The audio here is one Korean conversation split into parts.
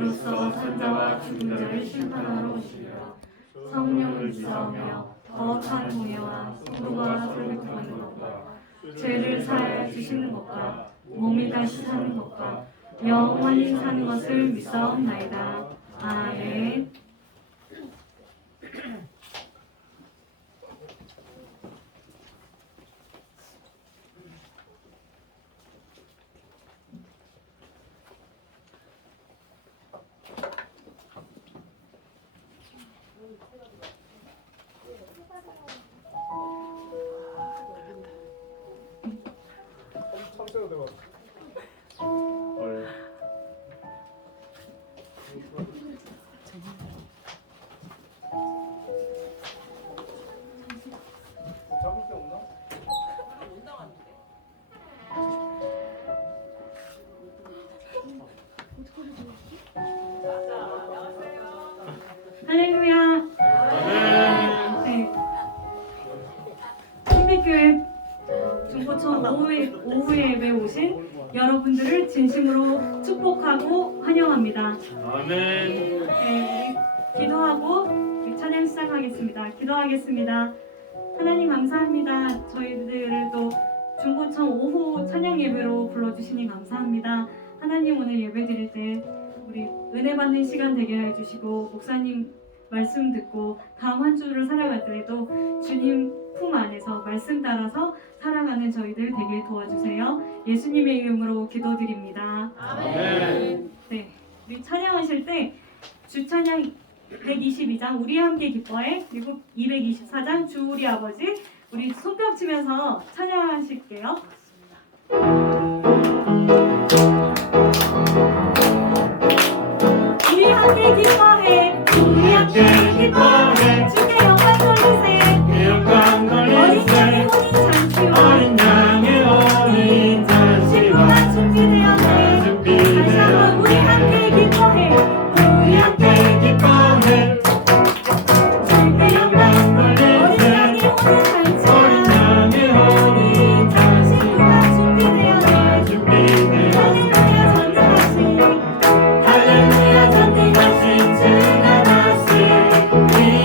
이로써 산자와 죽은 자를 심판하러 오시리라. 성령을 지사오며 거룩한 공예와 성도가 설교하는 것과 죄를 사하여 주시는 것과 몸이 다시 사는 것과 영원히 사는 것을 믿사옵나이다. 아멘. 할렐루야. 네. 신비교회 중고천 오후에 예배 오신 여러분들을 진심으로 축복하고 환영합니다. 아멘. 네, 기도하고 우리 찬양 시작하겠습니다. 기도하겠습니다. 하나님 감사합니다. 저희들을 또 중고천 오후 찬양 예배로 불러주시니 감사합니다. 하나님 오늘 예배 드릴 때 우리 은혜 받는 시간 되게 해주시고 목사님 말씀 듣고 다음 한 주를 살아갈 때에도 주님 품 안에서 말씀 따라서 살아가는 저희들 되게 도와주세요. 예수님의 이름으로 기도드립니다. 아멘. 네, 우리 찬양하실 때 주찬양 122장 우리 함께 기뻐해, 그리고 224장 주 우리 아버지, 우리 손뼉 치면서 찬양하실게요. 우리 함께 기뻐해, 우리 함께 기뻐해, 주께 영광 돌리세, 영광 돌리세. 어린 양의 혼인 잔치와 준비되었네. 다시 한번 우리 함께 기뻐해, 우리 함께 기뻐해, 주께 영광 돌리세. 어린 양의 혼인 잔치와 준비되었네. 할렐루야 전능하신 주가 다시 우리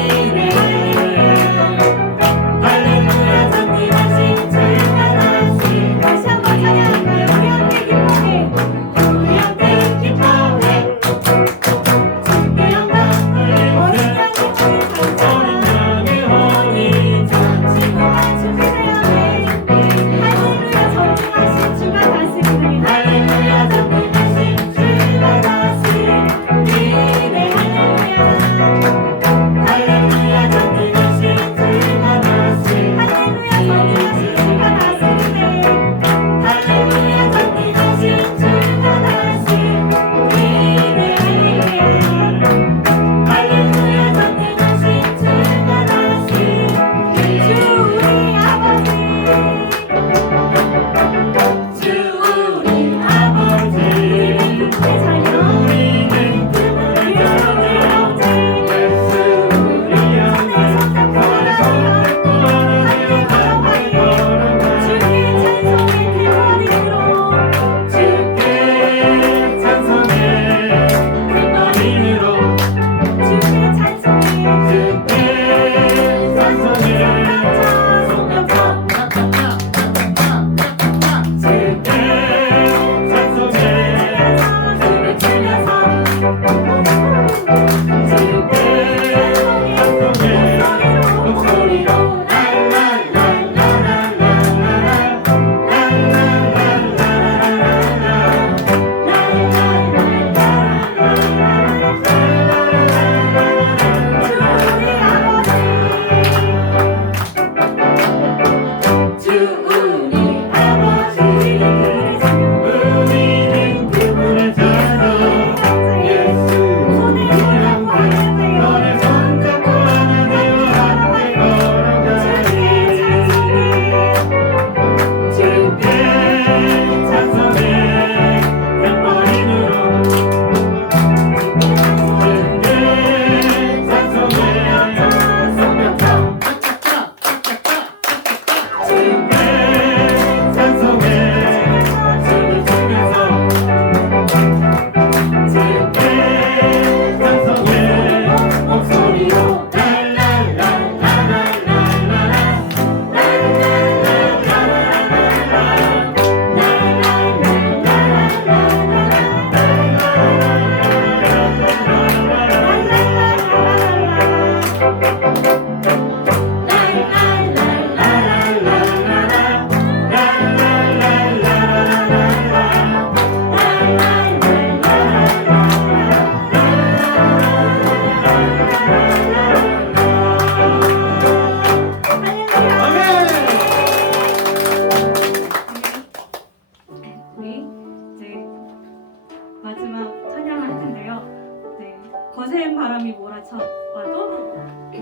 거센 바람이 몰아쳐와도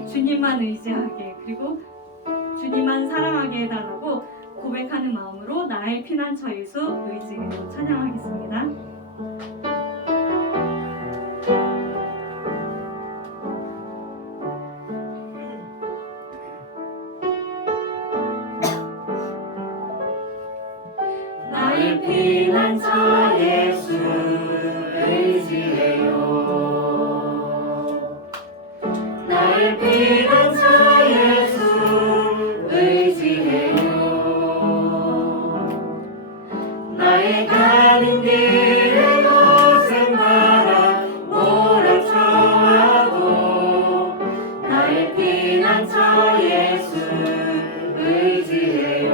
주님만 의지하게, 그리고 주님만 사랑하게 해달라고 고백하는 마음으로 나의 피난처 예수 의지해요 찬양하겠습니다. 나의 피난처 예수 의지해요. 나의 피난처 예수 의지해요. 나의 가는 길에 거센 바람 몰아쳐와도 나의 피난처 예수 의지해요.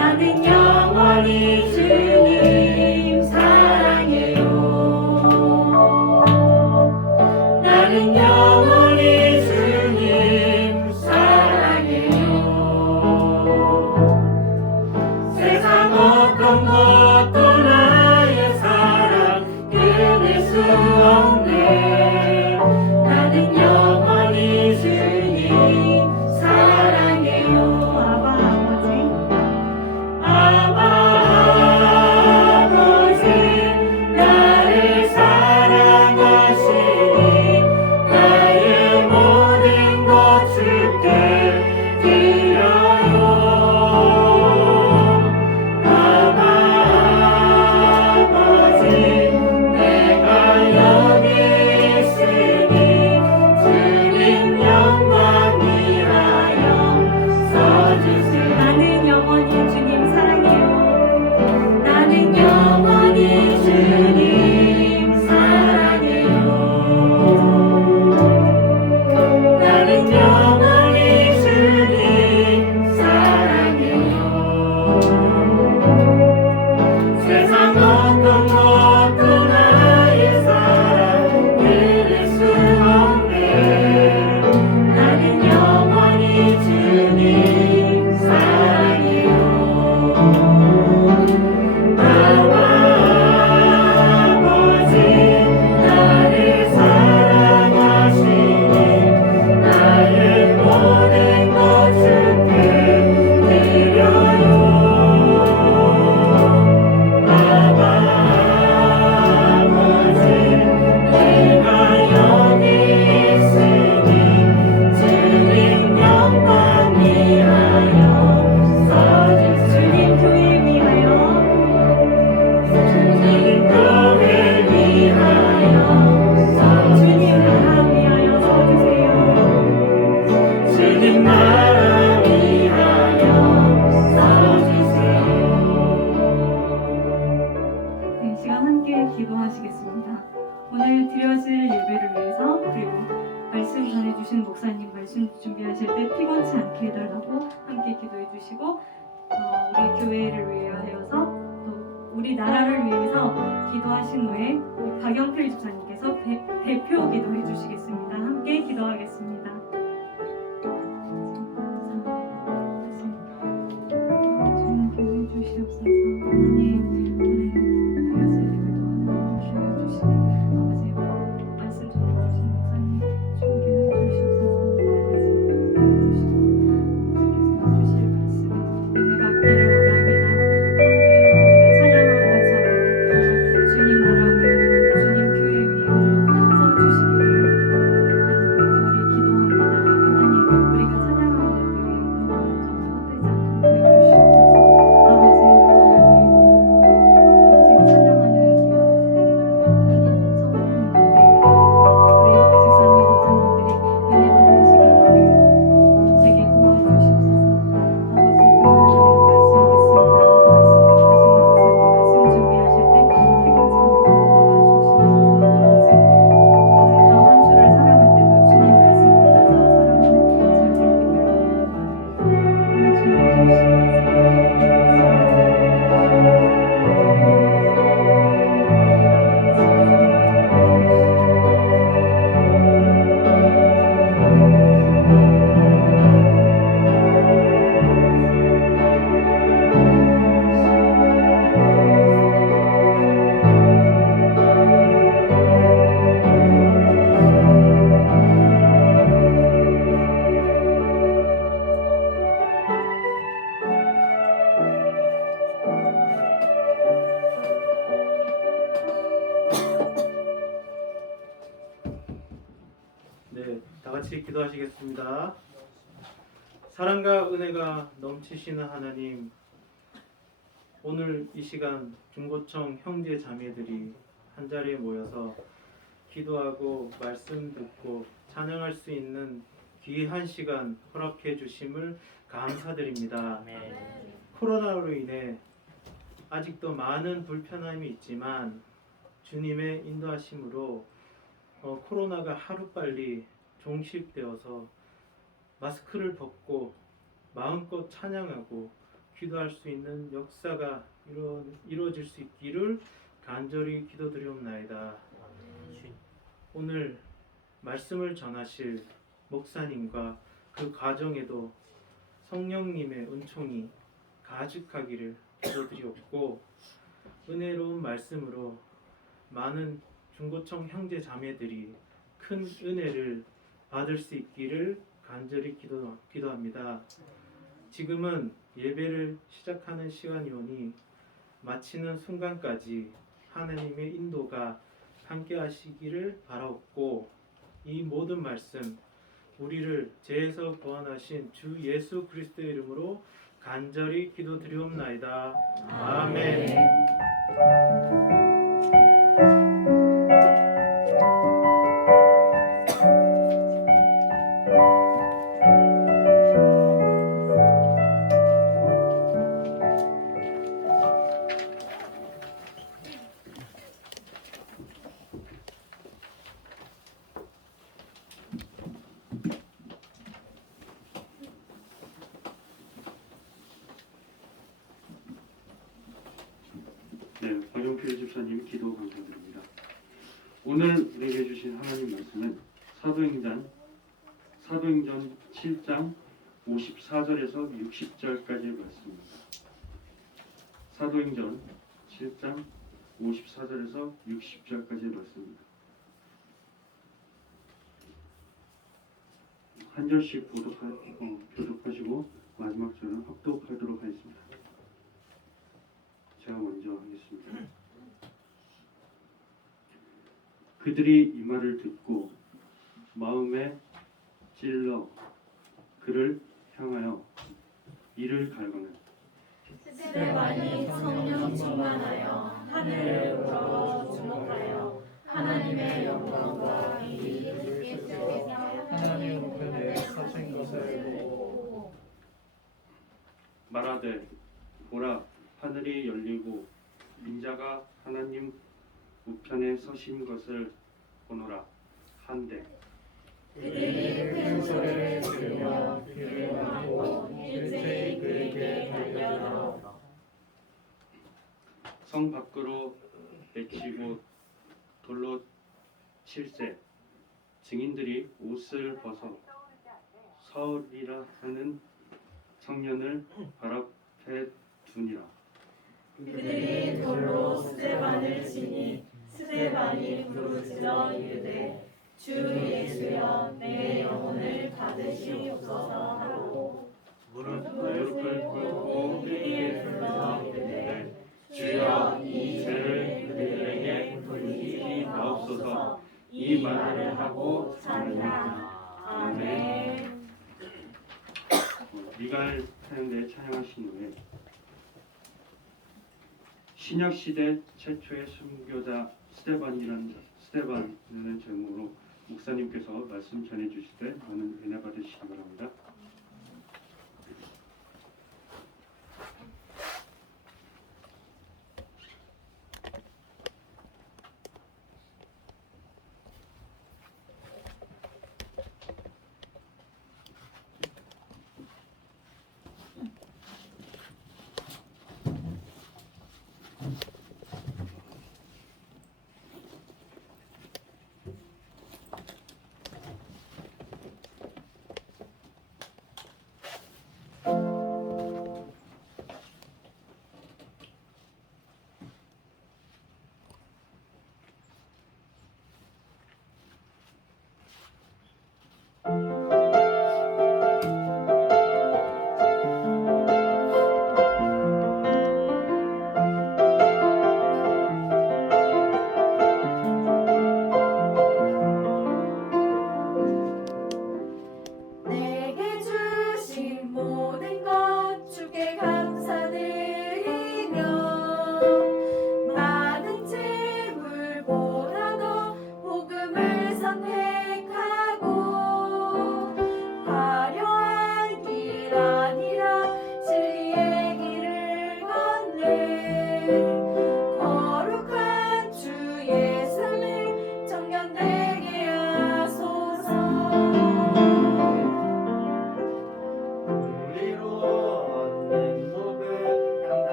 나는 영원히 주님 사랑해요. 나는 영원히 주님 사랑해요. 세상 어떤 것도 나의 사랑 끊을 수 없네. 나는 영원히 주님 사랑해요. 아버지 나를 사랑하시니 나의 모든 것 주께 드려요. 아버지 내가 여기 있으니 주님 영광 위하여 써주세요. 나는 영원히 주님 사랑해요. 나는 영원히 주님 사랑해요. 나는 영원히 주님 사랑해요. 세상 어떤 것도 나의 사랑 끊을 수 없네. 나는 영원히 주님 사랑해요. 아버지 나를 사랑하시니 나의 모든 것 주께 드려요. 아버지 내가 여기 있으니 주님 영광 위하여 써주세요. 주님 교회 위하여 주님 교회 위하여 주님 나라 위하여 써주세요. 주님 나라 위하여 써주세요. 네, 이 시간 함께 기도하시겠습니다. 오늘 드려질 예배를 위해서, 그리고 말씀 전해주신 목사님 말씀 준비하실 때 피곤치 않게 해달라고 함께 기도해 주시고, 우리 교회를 위하여서 또 우리 나라를 위해서 기도하신 후에 우리 박영필 집사님께서 대표 기도해 주시겠습니다. 함께 기도하겠습니다. 주님께서 해주시옵소서. 하나님, 오늘 드려질 예배도 하나님 주여 주시고, 아버지 말씀 전해주신 목사님 주님께서 해주시옵소서. 주실 말씀에 은혜가 있기를 원합니다. 찬양한 것처럼 주님 나라 위하여 주님 교회 위하여 써주시기를 같이 기도하시겠습니다. 사랑과 은혜가 넘치시는 하나님, 오늘 이 시간 중고청 형제 자매들이 한자리에 모여서 기도하고 말씀 듣고 찬양할 수 있는 귀한 시간 허락해 주심을 감사드립니다. 코로나로 인해 아직도 많은 불편함이 있지만 주님의 인도하심으로 코로나가 하루빨리 종식되어서 마스크를 벗고 마음껏 찬양하고 기도할 수 있는 역사가 이루어질 수 있기를 간절히 기도드리옵나이다. 오늘 말씀을 전하실 목사님과 그 가정에도 성령님의 은총이 가득하기를 기도드리옵고, 은혜로운 말씀으로 많은 중고청 형제 자매들이 큰 은혜를 받을 수 있기를 간절히 기도합니다. 지금은 예배를 시작하는 시간이오니 마치는 순간까지 하나님의 인도가 함께 하시기를 바라옵고, 이 모든 말씀 우리를 죄에서 구원하신 주 예수 그리스도의 이름으로 간절히 기도드리옵나이다. 아멘. 네, 박영필 집사님 기도 감사드립니다. 오늘 우리에게 주신 하나님 말씀은 사도행전 7장 54절에서 60절까지의 말씀입니다. 사도행전 7장 54절에서 60절까지의 말씀입니다. 한 절씩 교독하시고 마지막 절은 합독하도록 하겠습니다. 제가 먼저 하겠습니다. 그들이 이 말을 듣고 마음에 찔러 그를 향하여 이를 갈거는 스데반이 성령 충만하여 하늘을 우러러 주목하여 하나님의 영광과 하나님의 우편에 서신 것을 보고 말하되 보라 하늘이 열리고 인자가 하나님 우편에 서신 것을 보노라 한데 그들이 큰 소리를 지르며 귀를 막고 일제히 그에게 달려들어 성 밖으로 내치고 돌로 칠세 증인들이 옷을 벗어 서울이라 하는 청년을 발 앞에 두니라. 그들이 돌로 스데반을 치니 스데반이 부르짖어 이르되 주 예수여 내 영혼을 받으시옵소서 하고 무릎을 꿇고 그에게 불러 이르되 주여 이 죄를 그들에게 돌리지 마옵소서. 이 말을 하고 자니라. 아멘. 미갈 사용대 찬양하신 후에 신약 시대 최초의 순교자 스데반이라는 제목으로 목사님께서 말씀 전해 주실 때 많은 은혜 받으시기 바랍니다.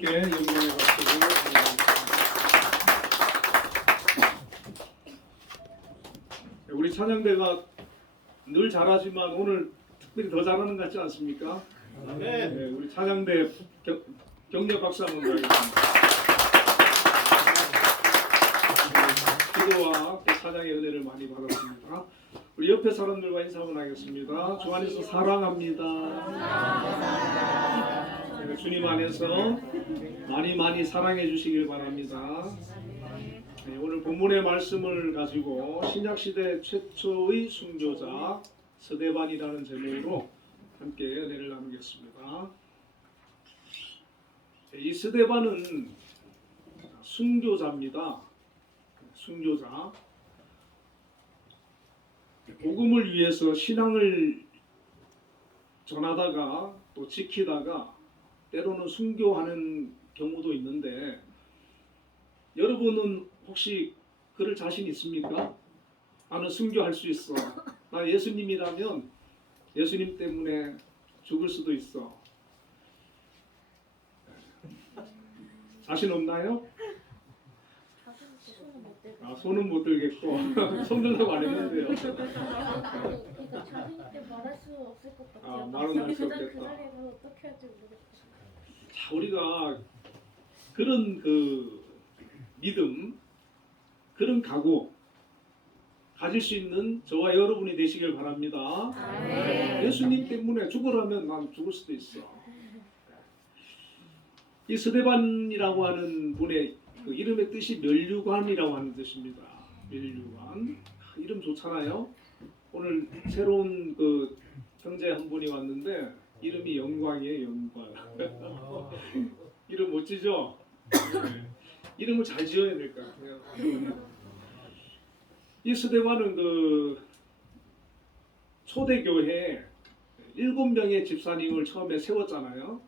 함께 영광의 박수를 드리겠습니다. 우리 찬양대가 늘 잘하지만 오늘 특별히 더 잘하는 것 같지 않습니까? 네, 우리 찬양대 격려 박수 한번 드리겠습니다. 기도와 찬양의 은혜를 많이 받았습니다. 우리 옆에 사람들과 인사 한번 하겠습니다. 주 안에서 사랑합니다. 주님 안에서 많이 사랑해 주시길 바랍니다. 네, 오늘 본문의 말씀을 가지고 신약시대 최초의 순교자 스데반이라는 제목으로 함께 은혜를 나누겠습니다. 이 스데반은 순교자입니다. 순교자. 복음을 위해서 신앙을 전하다가 또 지키다가 때로는 순교하는 경우도 있는데 여러분은 혹시 그럴 자신 있습니까? 나는 순교할 수 있어. 나 예수님이라면 예수님 때문에 죽을 수도 있어. 자신 없나요? 손은 못 들겠고 손 들라고 안 했는데요. 그러니까 자신 있게 말할 수 없을 것 같아요. 말은 할 수 그 없겠다. 자리에서 어떻게 할지 모르겠어요. 자, 우리가 그런 그 믿음, 그런 각오 가질 수 있는 저와 여러분이 되시길 바랍니다. 예수님 때문에 죽으라면 난 죽을 수도 있어. 이 스데반이라고 하는 분의 그 이름의 뜻이 면류관이라고 하는 뜻입니다. 면류관. 이름 좋잖아요. 오늘 새로운 그 형제 한 분이 왔는데 이름이 영광이에요. 영광. 이름 멋지죠? 이름을 잘 지어야 될 것 같아요. 이 스데반은 그 초대교회에 7명의 집사님을 처음에 세웠잖아요.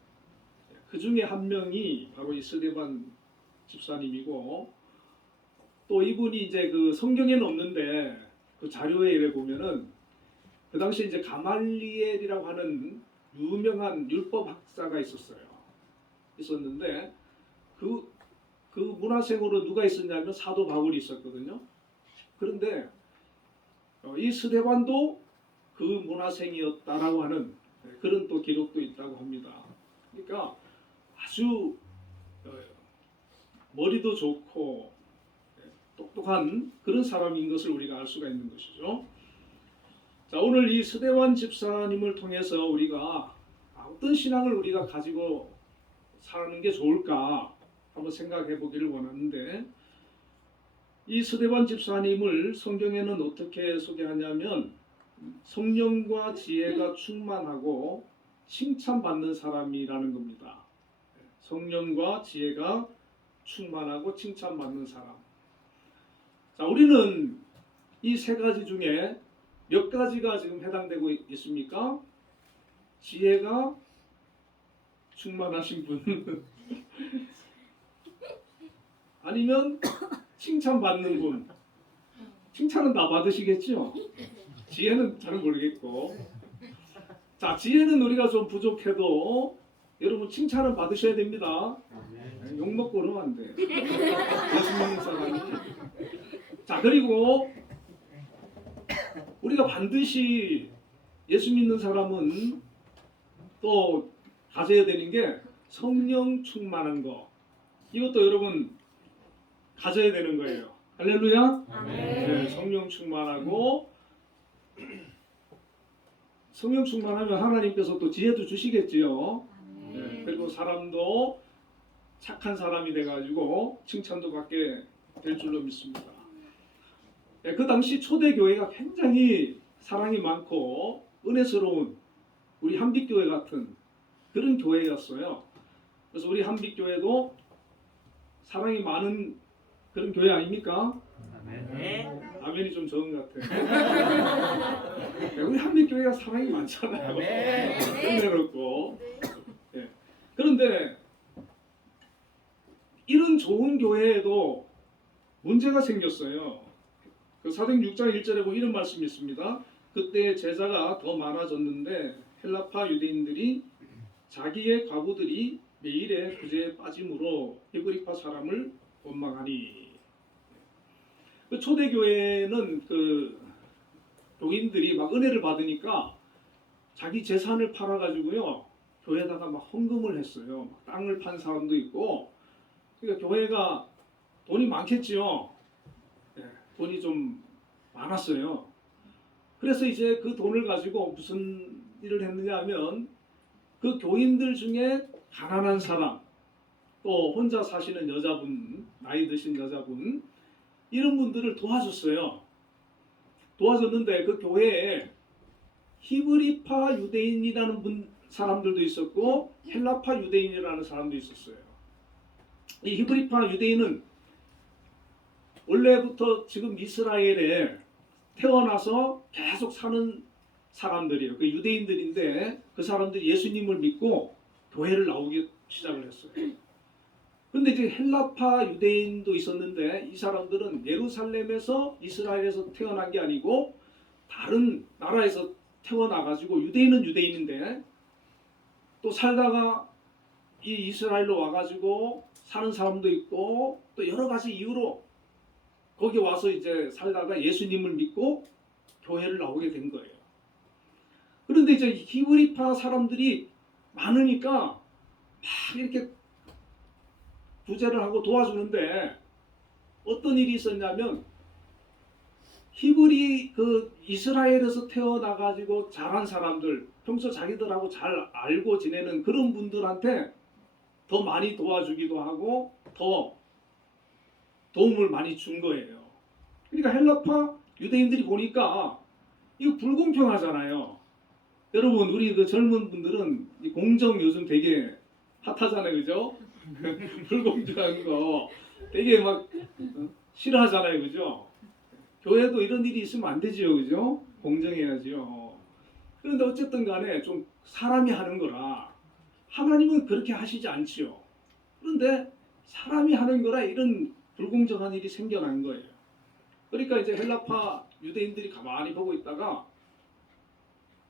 그 중에 한 명이 바로 이 스데반 집사님이고, 또 이분이 이제 그 성경에는 없는데 그 자료에 이래 보면은 그 당시 이제 가말리엘이라고 하는 유명한 율법 학자가 있었는데 그 문화생으로 누가 있었냐면 사도 바울이 있었거든요. 그런데 이 스데반도 그 문화생이었다라고 하는 그런 또 기록도 있다고 합니다. 그러니까 아주 머리도 좋고 똑똑한 그런 사람인 것을 우리가 알 수가 있는 것이죠. 자, 오늘 이 스데반 집사님을 통해서 우리가 어떤 신앙을 우리가 가지고 사는 게 좋을까 한번 생각해 보기를 원하는데, 이 스데반 집사님을 성경에는 어떻게 소개하냐면 성령과 지혜가 충만하고 칭찬받는 사람이라는 겁니다. 성령과 지혜가 충만하고 칭찬받는 사람. 자, 우리는 이 세 가지 중에 몇 가지가 지금 해당되고 있습니까? 지혜가 충만하신 분 아니면 칭찬받는 분. 칭찬은 다 받으시겠죠? 지혜는 잘 모르겠고. 자, 지혜는 우리가 좀 부족해도 여러분 칭찬은 받으셔야 됩니다. 욕먹고 그러면 안 돼요. 예수 믿는 사람이. 자, 그리고 우리가 반드시 예수 믿는 사람은 또 가져야 되는 게 성령 충만한 거. 이것도 여러분 가져야 되는 거예요. 할렐루야. 네, 성령 충만하고, 성령 충만하면 하나님께서 또 지혜도 주시겠지요. 네, 그리고 사람도 착한 사람이 돼가지고 칭찬도 받게 될 줄로 믿습니다. 네, 그 당시 초대교회가 굉장히 사랑이 많고 은혜스러운 우리 한빛교회 같은 그런 교회였어요. 그래서 우리 한빛교회도 사랑이 많은 그런 교회 아닙니까? 아멘이 좀 적은 것 같아요. 네, 우리 한빛교회가 사랑이 많잖아요. 은혜롭고. 네. 그런데 이런 좋은 교회에도 문제가 생겼어요. 그 사도행 6장 1절에 보면 이런 말씀이 있습니다. 그때 제자가 더 많아졌는데 헬라파 유대인들이 자기의 과부들이 매일의 구제에 빠짐으로 히브리파 사람을 원망하니. 그 초대교회는 그 교인들이 막 은혜를 받으니까 자기 재산을 팔아가지고요 교회에다가 막 헌금을 했어요. 막 땅을 판 사람도 있고. 그러니까 교회가 돈이 많겠지요. 네, 돈이 좀 많았어요. 그래서 이제 그 돈을 가지고 무슨 일을 했느냐 하면 그 교인들 중에 가난한 사람, 또 혼자 사시는 여자분, 나이 드신 여자분, 이런 분들을 도와줬어요. 도와줬는데 그 교회에 히브리파 유대인이라는 사람들도 있었고 헬라파 유대인이라는 사람도 있었어요. 이 히브리파 유대인은 원래부터 지금 이스라엘에 태어나서 계속 사는 사람들이에요. 그 유대인들인데 그 사람들이 예수님을 믿고 교회를 나오기 시작을 했어요. 근데 이제 헬라파 유대인도 있었는데 이 사람들은 예루살렘에서 이스라엘에서 태어난 게 아니고 다른 나라에서 태어나가지고 유대인은 유대인인데 또 살다가 이 이스라엘로 와가지고 사는 사람도 있고 또 여러 가지 이유로 거기 와서 이제 살다가 예수님을 믿고 교회를 나오게 된 거예요. 그런데 이제 히브리파 사람들이 많으니까 막 이렇게 구제를 하고 도와주는데 어떤 일이 있었냐면 히브리 그 이스라엘에서 태어나가지고 자란 사람들 평소 자기들하고 잘 알고 지내는 그런 분들한테 더 많이 도와주기도 하고 더 도움을 많이 준 거예요. 그러니까 헬라파 유대인들이 보니까 이거 불공평하잖아요. 여러분 우리 그 젊은 분들은 이 공정 요즘 되게 핫하잖아요, 그죠? 불공정한 거 되게 막 싫어하잖아요, 그죠? 교회도 이런 일이 있으면 안 되지요, 그죠? 공정해야지요. 그런데 어쨌든 간에 좀 사람이 하는 거라 하나님은 그렇게 하시지 않지요. 그런데 사람이 하는 거라 이런 불공정한 일이 생겨난 거예요. 그러니까 이제 헬라파 유대인들이 가만히 보고 있다가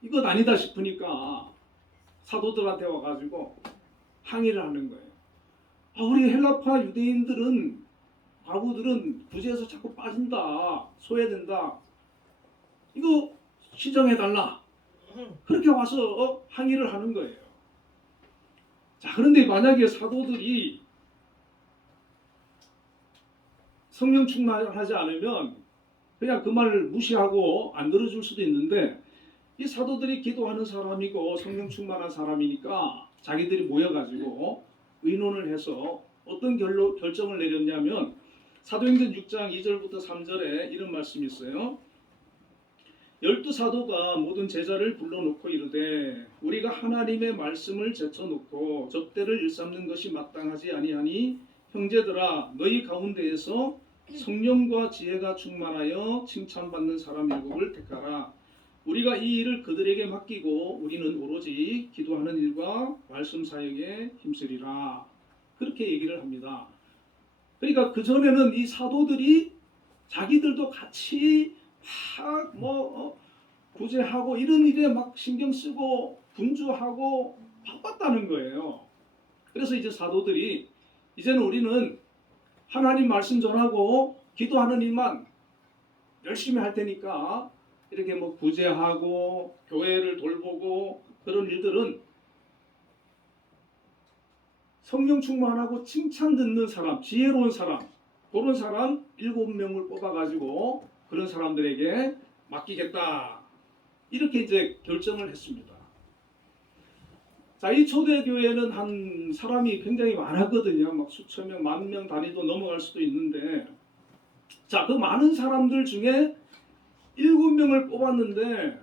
이건 아니다 싶으니까 사도들한테 와가지고 항의를 하는 거예요. 아, 우리 헬라파 유대인들은 과부들은 구제에서 자꾸 빠진다, 소외된다. 이거 시정해달라. 그렇게 와서 항의를 하는 거예요. 자, 그런데 만약에 사도들이 성령 충만하지 않으면 그냥 그 말을 무시하고 안 들어줄 수도 있는데 이 사도들이 기도하는 사람이고 성령 충만한 사람이니까 자기들이 모여가지고 의논을 해서 어떤 결정을 내렸냐면 사도행전 6장 2절부터 3절에 이런 말씀이 있어요. 12사도가 모든 제자를 불러놓고 이르되 우리가 하나님의 말씀을 제쳐놓고 접대를 일삼는 것이 마땅하지 아니하니 형제들아 너희 가운데에서 성령과 지혜가 충만하여 칭찬받는 사람 7을 택하라. 우리가 이 일을 그들에게 맡기고 우리는 오로지 기도하는 일과 말씀 사역에 힘쓰리라. 그렇게 얘기를 합니다. 그러니까 그 전에는 이 사도들이 자기들도 같이 막 구제하고 이런 일에 막 신경 쓰고 분주하고 바빴다는 거예요. 그래서 이제 사도들이 이제는 우리는 하나님 말씀 전하고 기도하는 일만 열심히 할 테니까 이렇게 뭐 구제하고 교회를 돌보고 그런 일들은 성령 충만하고 칭찬 듣는 사람, 지혜로운 사람, 그런 사람 7명을 뽑아가지고 그런 사람들에게 맡기겠다. 이렇게 이제 결정을 했습니다. 자, 이 초대교회는 한 사람이 굉장히 많았거든요. 막 수천 명, 만 명 단위도 넘어갈 수도 있는데, 자, 그 많은 사람들 중에 7명을 뽑았는데,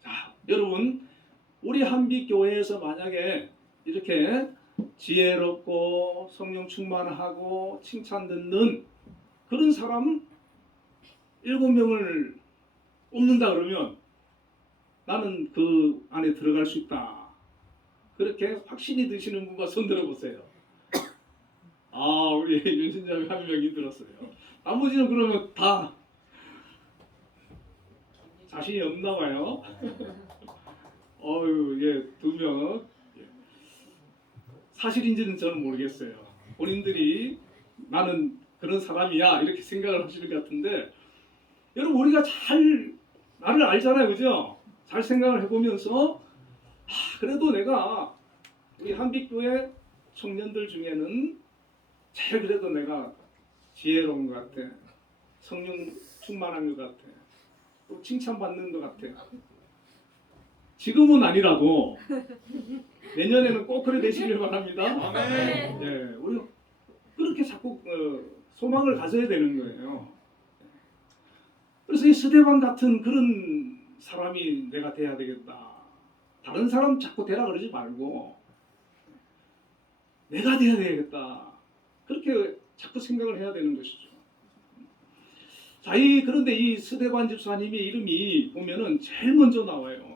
자, 여러분, 우리 한빛교회에서 만약에 이렇게 지혜롭고 성령 충만하고 칭찬 듣는 그런 사람 7명을 뽑는다 그러면 나는 그 안에 들어갈 수 있다. 그렇게 확신이 드시는 분과 손 들어보세요. 아, 우리 윤신장이 한 명이 들었어요. 나머지는 그러면 다 자신이 없나 봐요. 어유, 예, 2명. 사실인지는 저는 모르겠어요. 본인들이 나는 그런 사람이야 이렇게 생각을 하시는 것 같은데, 여러분 우리가 잘 나를 알잖아요, 그죠? 잘 생각을 해보면서 그래도 내가 우리 한빛교회 청년들 중에는 제일 그래도 내가 지혜로운 것 같아, 성령 충만한 것 같아, 또 칭찬받는 것 같아. 지금은 아니라도 내년에는 꼭 그래 되시길 바랍니다. 예, 우리 그렇게 자꾸 소망을 가져야 되는 거예요. 그래서 이 스데반 같은 그런 사람이 내가 돼야 되겠다. 다른 사람 자꾸 되라 그러지 말고 내가 돼야 되겠다. 그렇게 자꾸 생각을 해야 되는 것이죠. 자, 그런데 이 스데반 집사님의 이름이 보면은 제일 먼저 나와요.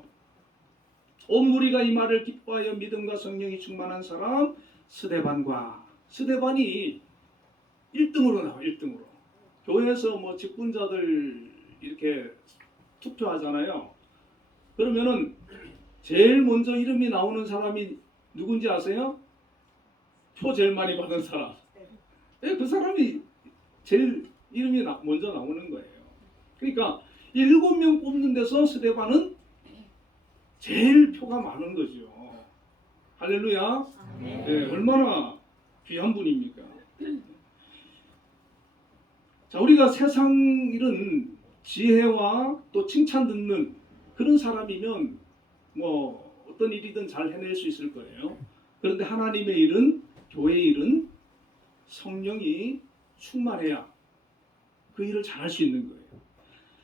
온 무리가 이 말을 기뻐하여 믿음과 성령이 충만한 사람 스데반이 1등으로 나와요. 1등으로. 교회에서 뭐 직분자들 이렇게 투표하잖아요. 그러면은 제일 먼저 이름이 나오는 사람이 누군지 아세요? 표 제일 많이 받은 사람. 그 사람이 제일 이름이 먼저 나오는 거예요. 그러니까 7명 뽑는 데서 스데반은 제일 표가 많은 거죠. 할렐루야. 네, 얼마나 귀한 분입니까? 자, 우리가 세상 일은 지혜와 또 칭찬 듣는 그런 사람이면 뭐 어떤 일이든 잘 해낼 수 있을 거예요. 그런데 하나님의 일은, 교회의 일은 성령이 충만해야 그 일을 잘할 수 있는 거예요.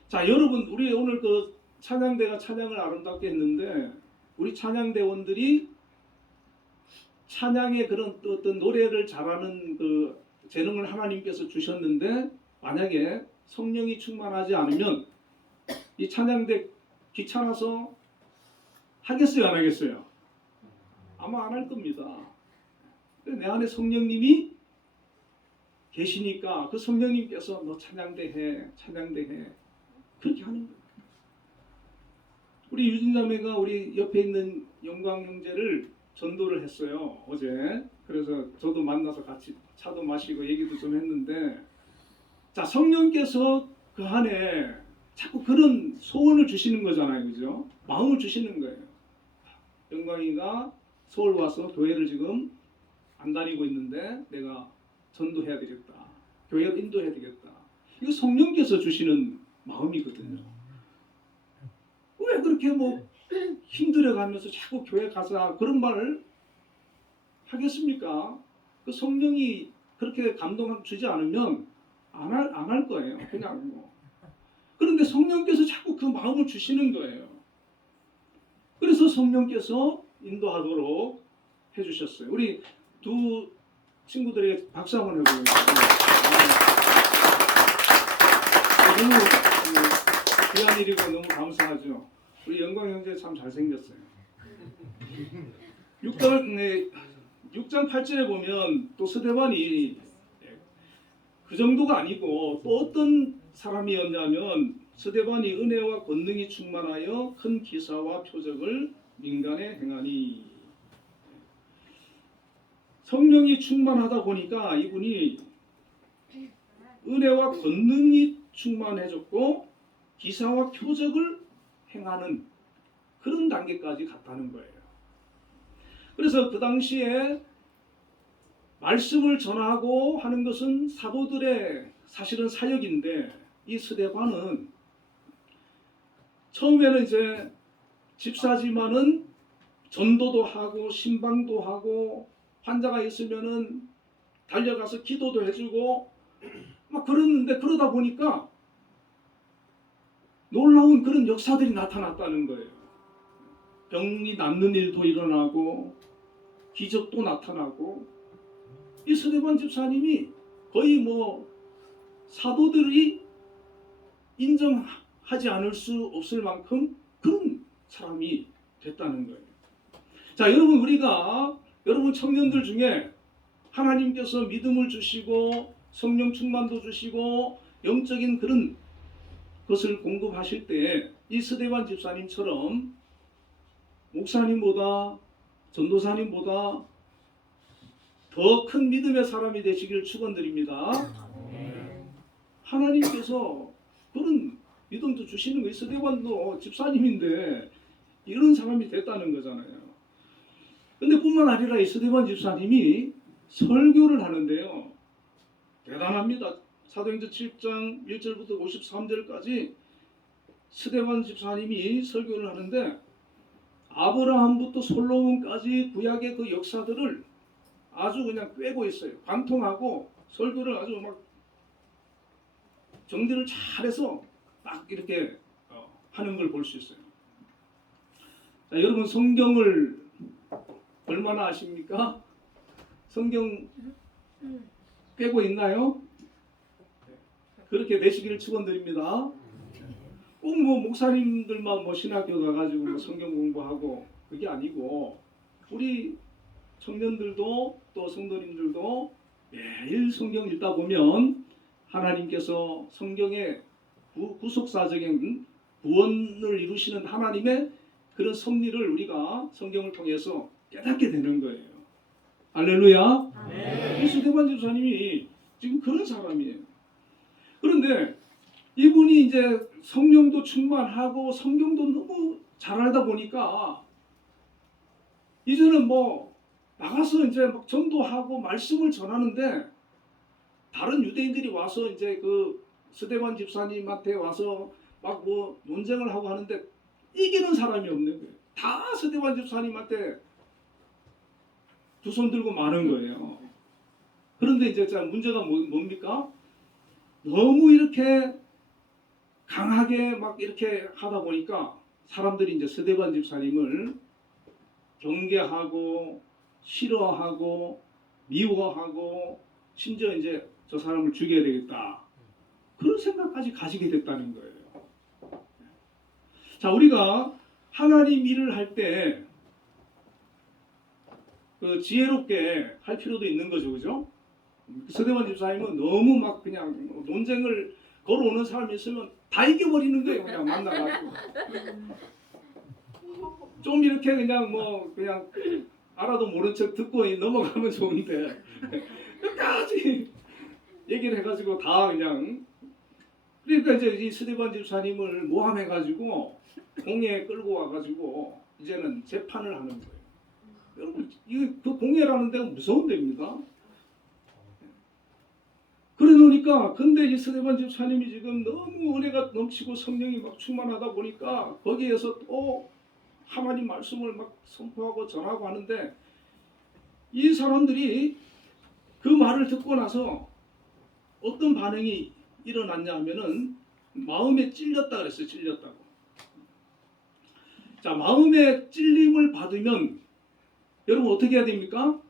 자, 여러분, 우리 오늘 그 찬양대가 찬양을 아름답게 했는데, 우리 찬양대원들이 찬양의 그런 어떤 노래를 잘하는 그 재능을 하나님께서 주셨는데, 만약에 성령이 충만하지 않으면 이 찬양대 귀찮아서 하겠어요, 안 하겠어요? 아마 안 할 겁니다. 내 안에 성령님이 계시니까 그 성령님께서 너 찬양대 해 그렇게 하는 거예요. 우리 유진자매가 우리 옆에 있는 영광 형제를 전도를 했어요, 어제. 그래서 저도 만나서 같이 차도 마시고 얘기도 좀 했는데, 자, 성령께서 그 안에 자꾸 그런 소원을 주시는 거잖아요, 그죠? 마음을 주시는 거예요. 영광이가 서울 와서 교회를 지금 안 다니고 있는데 내가 전도해야 되겠다, 교회를 인도해야 되겠다. 이거 성령께서 주시는 마음이거든요. 왜 그렇게 뭐 힘들어가면서 자꾸 교회 가서 그런 말을 하겠습니까? 그 성령이 그렇게 감동 주지 않으면 안 할 거예요. 그냥 뭐. 그런데 성령께서 자꾸 그 마음을 주시는 거예요. 그래서 성령께서 인도하도록 해주셨어요. 우리 두 친구들에게 박수 한번 해보겠습니다. 너무 귀한 일이고 너무 감사하죠. 우리 영광 형제 참 잘생겼어요. 6장 8절에 보면 또 스데반이 그 정도가 아니고 또 어떤 사람이었냐면, 스데반이 은혜와 권능이 충만하여 큰 기사와 표적을 민간에 행하니. 성령이 충만하다 보니까 이분이 은혜와 권능이 충만해졌고 기사와 표적을 행하는 그런 단계까지 갔다는 거예요. 그래서 그 당시에 말씀을 전하고 하는 것은 사도들의 사실은 사역인데, 이 스데반은 처음에는 이제 집사지만은 전도도 하고 신방도 하고 환자가 있으면은 달려가서 기도도 해주고 막 그러는데, 그러다 보니까 놀라운 그런 역사들이 나타났다는 거예요. 병이 낫는 일도 일어나고 기적도 나타나고, 이 스데반 집사님이 거의 뭐 사도들이 인정하지 않을 수 없을 만큼 그런 사람이 됐다는 거예요. 자, 여러분 청년들 중에 하나님께서 믿음을 주시고 성령 충만도 주시고 영적인 그런 것을 공급하실 때 이 스데반 집사님처럼 목사님보다 전도사님보다 더 큰 믿음의 사람이 되시길 축원드립니다. 하나님께서 그런 믿음도 주시는 거예요. 스데반도 집사님인데 이런 사람이 됐다는 거잖아요. 근데 뿐만 아니라 이 스데반 집사님이 설교를 하는데요. 대단합니다. 사도행전 7장 1절부터 53절까지 스데반 집사님이 설교를 하는데 아브라함부터 솔로몬까지 구약의 그 역사들을 아주 그냥 꿰고 있어요. 관통하고 설교를 아주 막 정리를 잘해서 딱 이렇게 하는 걸 볼 수 있어요. 자, 여러분 성경을 얼마나 아십니까? 성경 꿰고 있나요? 그렇게 되시기를 축원드립니다. 꼭 뭐 목사님들만 뭐 신학교 가가지고 뭐 성경 공부하고 그게 아니고 우리 청년들도 또 성도님들도 매일 성경 읽다 보면 하나님께서 성경의 구속사적인 구원을 이루시는 하나님의 그런 섭리를 우리가 성경을 통해서 깨닫게 되는 거예요. 할렐루야. 이 스데반 집사님이 지금 그런 사람이에요. 그런데 이분이 이제 성령도 충만하고 성경도 너무 잘 알다 보니까 이제는 뭐 나가서 이제 막 전도하고 말씀을 전하는데 다른 유대인들이 와서 이제 그 스데반 집사님한테 와서 막 뭐 논쟁을 하고 하는데 이기는 사람이 없는 거예요. 다 스데반 집사님한테 두 손 들고 마는 거예요. 그런데 이제 문제가 뭡니까? 너무 이렇게 강하게 막 이렇게 하다 보니까 사람들이 이제 스데반 집사님을 경계하고 싫어하고 미워하고 심지어 이제 저 사람을 죽여야 되겠다. 그런 생각까지 가지게 됐다는 거예요. 자, 우리가 하나님 일을 할 때 그 지혜롭게 할 필요도 있는 거죠, 그죠? 스데반 집사님은 너무 막 그냥 논쟁을 걸어오는 사람이 있으면 다 이겨버리는 거예요, 그냥 만나가지고. 좀 이렇게 그냥 뭐 그냥 알아도 모른 척 듣고 넘어가면 좋은데 끝까지 얘기를 해가지고 다 그냥. 그러니까 이제 이 스데반 집사님을 모함해가지고 공회에 끌고 와가지고 이제는 재판을 하는 거예요. 여러분 그 공회라는 데가 무서운 데입니다. 그래 놓으니까 근데 이 스데반 집사님이 지금 너무 은혜가 넘치고 성령이 막 충만하다 보니까 거기에서 또 하나님 말씀을 막 선포하고 전하고 하는데 이 사람들이 그 말을 듣고 나서 어떤 반응이 일어났냐 하면은 마음에 찔렸다 그랬어요. 찔렸다고. 자, 마음에 찔림을 받으면 여러분 어떻게 해야 됩니까?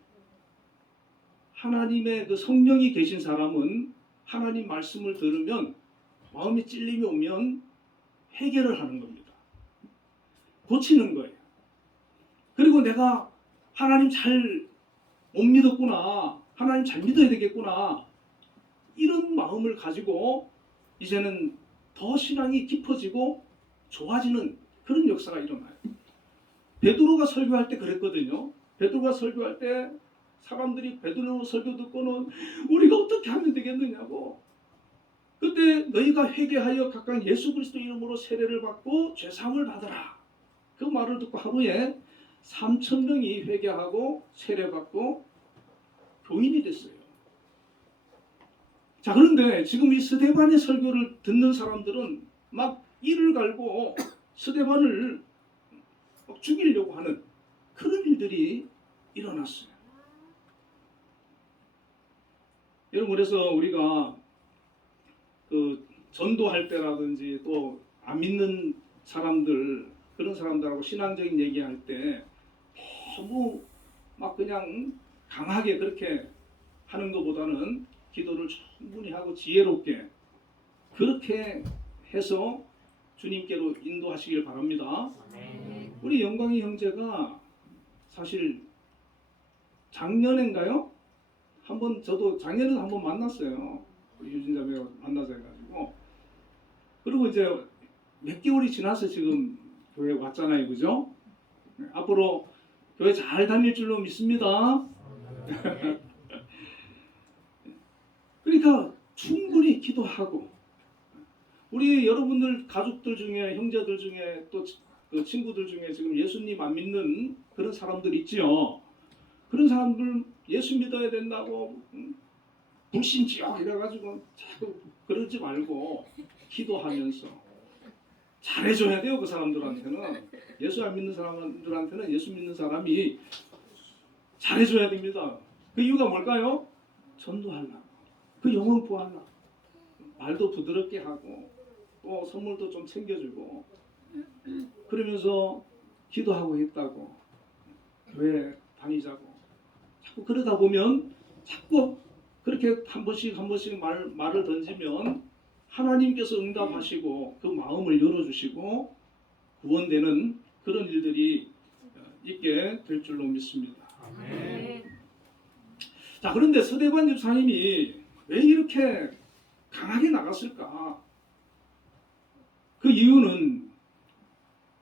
하나님의 그 성령이 계신 사람은 하나님 말씀을 들으면 마음에 찔림이 오면 해결을 하는 겁니다. 고치는 거예요. 그리고 내가 하나님 잘 못 믿었구나. 하나님 잘 믿어야 되겠구나. 이런 마음을 가지고 이제는 더 신앙이 깊어지고 좋아지는 그런 역사가 일어나요. 베드로가 설교할 때 그랬거든요. 베드로가 설교할 때 사람들이 베드로 설교 듣고는 우리가 어떻게 하면 되겠느냐고. 그때 너희가 회개하여 각각 예수 그리스도 이름으로 세례를 받고 죄사함을 받으라. 그 말을 듣고 하루에 3,000명이 회개하고 세례받고 교인이 됐어요. 자, 그런데 지금 이 스데반의 설교를 듣는 사람들은 막 이를 갈고 스데반을 막 죽이려고 하는 그런 일들이 일어났어요. 여러분, 그래서 우리가 그 전도할 때라든지 또 안 믿는 사람들, 그런 사람들하고 신앙적인 얘기할 때 너무 막 그냥 강하게 그렇게 하는 것보다는 기도를 충분히 하고 지혜롭게 그렇게 해서 주님께로 인도하시길 바랍니다. 우리 영광이 형제가 사실 작년인가요? 저도 작년에 한번 만났어요. 우리 유진 자매가 만나자 해가지고. 그리고 이제 몇 개월이 지나서 지금 교회 왔잖아요, 그죠? 앞으로 교회 잘 다닐 줄로 믿습니다. 그러니까 충분히 기도하고 우리 여러분들 가족들 중에 형제들 중에 또 그 친구들 중에 지금 예수님 안 믿는 그런 사람들 있지요. 그런 사람들 예수 믿어야 된다고 불신지옥 이래가지고 자꾸 그러지 말고 기도하면서 잘해줘야 돼요. 그 사람들한테는 예수 안 믿는 사람들한테는 예수 믿는 사람이 잘해줘야 됩니다. 그 이유가 뭘까요? 전도하려고, 그 영혼 구하려고, 말도 부드럽게 하고 또 선물도 좀 챙겨주고 그러면서 기도하고 있다고 교회 다니자고 자꾸 그러다 보면 자꾸 그렇게 한 번씩 말을 던지면 하나님께서 응답하시고 그 마음을 열어주시고 구원되는 그런 일들이 있게 될 줄로 믿습니다. 아멘. 자, 그런데 서대관 집사님이 왜 이렇게 강하게 나갔을까? 그 이유는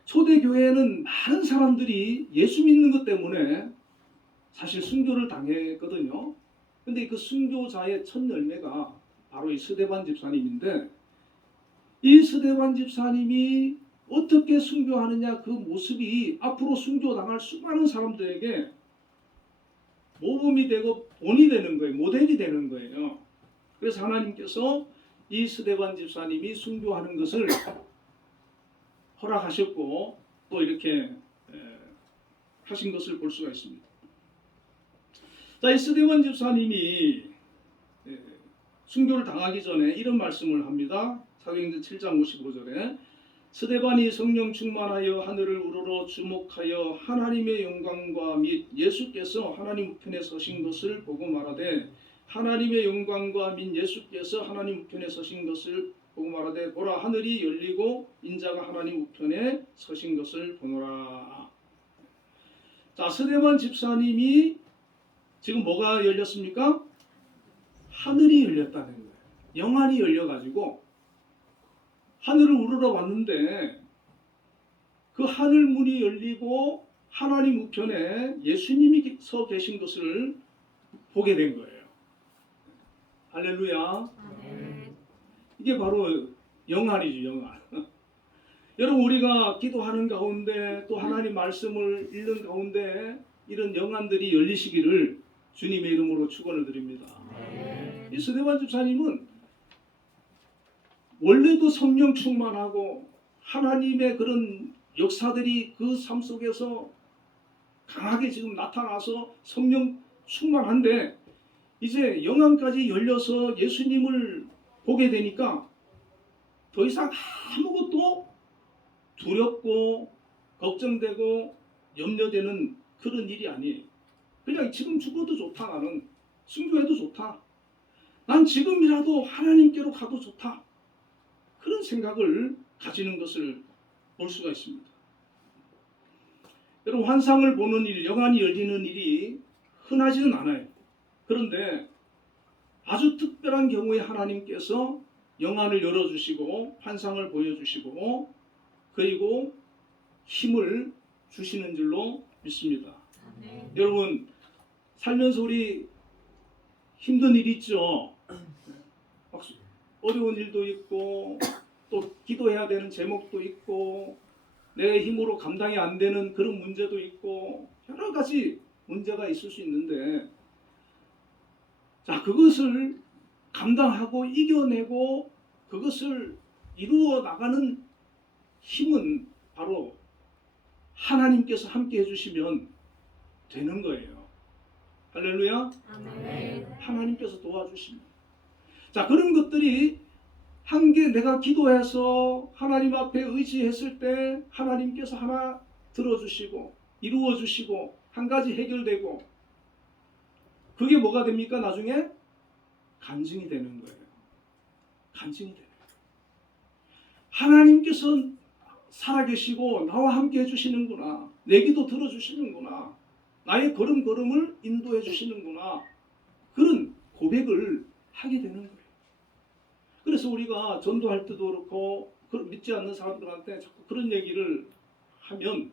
초대교회에는 많은 사람들이 예수 믿는 것 때문에 사실 순교를 당했거든요. 근데 그 순교자의 첫 열매가 바로 이 서대관 집사님인데, 이 서대관 집사님이 어떻게 순교하느냐, 그 모습이 앞으로 순교당할 수많은 사람들에게 모범이 되고 본이 되는 거예요. 모델이 되는 거예요. 그래서 하나님께서 이 서대관 집사님이 순교하는 것을 허락하셨고 또 이렇게 하신 것을 볼 수가 있습니다. 자, 이 서대관 집사님이 순교를 당하기 전에 이런 말씀을 합니다. 사도행전 7장 55절에 스데반이 성령 충만하여 하늘을 우러러 주목하여 하나님의 영광과 및 예수께서 하나님 우편에 서신 것을 보고 말하되, 하나님의 영광과 및 예수께서 하나님 우편에 서신 것을 보고 말하되, 보라 하늘이 열리고 인자가 하나님 우편에 서신 것을 보노라. 자, 스데반 집사님이 지금 뭐가 열렸습니까? 하늘이 열렸다는 거예요. 영안이 열려가지고 하늘을 우러러 왔는데 그 하늘 문이 열리고 하나님 우편에 예수님이 서 계신 것을 보게 된 거예요. 할렐루야. 아멘. 이게 바로 영안이죠, 영안. 여러분, 우리가 기도하는 가운데 또 하나님 말씀을 읽는 가운데 이런 영안들이 열리시기를 주님의 이름으로 축원을 드립니다. 이 스데반 집사님은 원래도 성령 충만하고 하나님의 그런 역사들이 그 삶 속에서 강하게 지금 나타나서 성령 충만한데, 이제 영안까지 열려서 예수님을 보게 되니까 더 이상 아무것도 두렵고 걱정되고 염려되는 그런 일이 아니에요. 그냥 지금 죽어도 좋다, 나는 순교해도 좋다, 난 지금이라도 하나님께로 가도 좋다, 그런 생각을 가지는 것을 볼 수가 있습니다. 여러분, 환상을 보는 일, 영안이 열리는 일이 흔하지는 않아요. 그런데 아주 특별한 경우에 하나님께서 영안을 열어주시고 환상을 보여주시고 그리고 힘을 주시는 줄로 믿습니다. 여러분, 살면서 우리 힘든 일 있죠. 막 어려운 일도 있고 또 기도해야 되는 제목도 있고 내 힘으로 감당이 안 되는 그런 문제도 있고 여러 가지 문제가 있을 수 있는데, 자, 그것을 감당하고 이겨내고 그것을 이루어 나가는 힘은 바로 하나님께서 함께 해주시면 되는 거예요. 할렐루야. 아멘. 하나님께서 도와주십니다. 자, 그런 것들이 한게 내가 기도해서 하나님 앞에 의지했을 때 하나님께서 하나 들어주시고 이루어주시고 한 가지 해결되고, 그게 뭐가 됩니까? 나중에 간증이 되는 거예요. 간증이 되는 거예요. 하나님께서 살아계시고 나와 함께 해주시는구나, 내 기도 들어주시는구나, 나의 걸음걸음을 인도해 주시는구나, 그런 고백을 하게 되는 거예요. 그래서 우리가 전도할 때도 그렇고 믿지 않는 사람들한테 자꾸 그런 얘기를 하면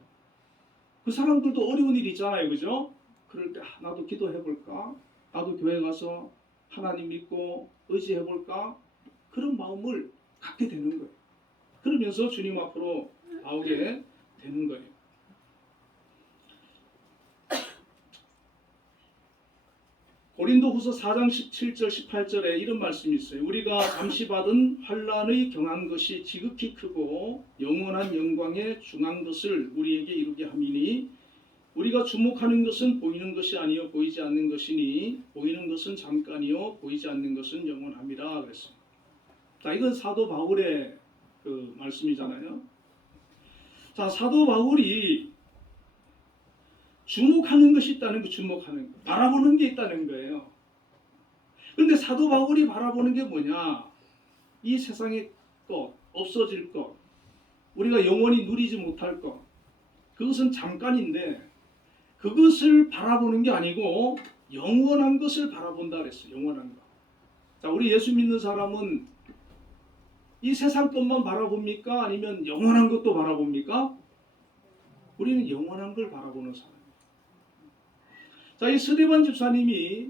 그 사람들도 어려운 일이 있잖아요, 그죠? 그럴 때 나도 기도해볼까? 나도 교회 가서 하나님 믿고 의지해볼까? 그런 마음을 갖게 되는 거예요. 그러면서 주님 앞으로 나오게 되는 거예요. 고린도후서 4장 17절 18절에 이런 말씀이 있어요. 우리가 잠시 받은 환난의 경한 것이 지극히 크고 영원한 영광에 중한 것을 우리에게 이루게 함이니 우리가 주목하는 것은 보이는 것이 아니요 보이지 않는 것이니 보이는 것은 잠깐이요 보이지 않는 것은 영원함이라 그랬습니다. 자, 이건 사도 바울의 그 말씀이잖아요. 자, 사도 바울이 주목하는 것이 있다는 거, 주목하는 거, 바라보는 게 있다는 거예요. 그런데 사도 바울이 바라보는 게 뭐냐? 이 세상의 것, 없어질 것, 우리가 영원히 누리지 못할 것, 그것은 잠깐인데 그것을 바라보는 게 아니고 영원한 것을 바라본다 그랬어요. 영원한 것. 자, 우리 예수 믿는 사람은 이 세상 것만 바라봅니까? 아니면 영원한 것도 바라봅니까? 우리는 영원한 걸 바라보는 사람. 자, 이 스데반 집사님이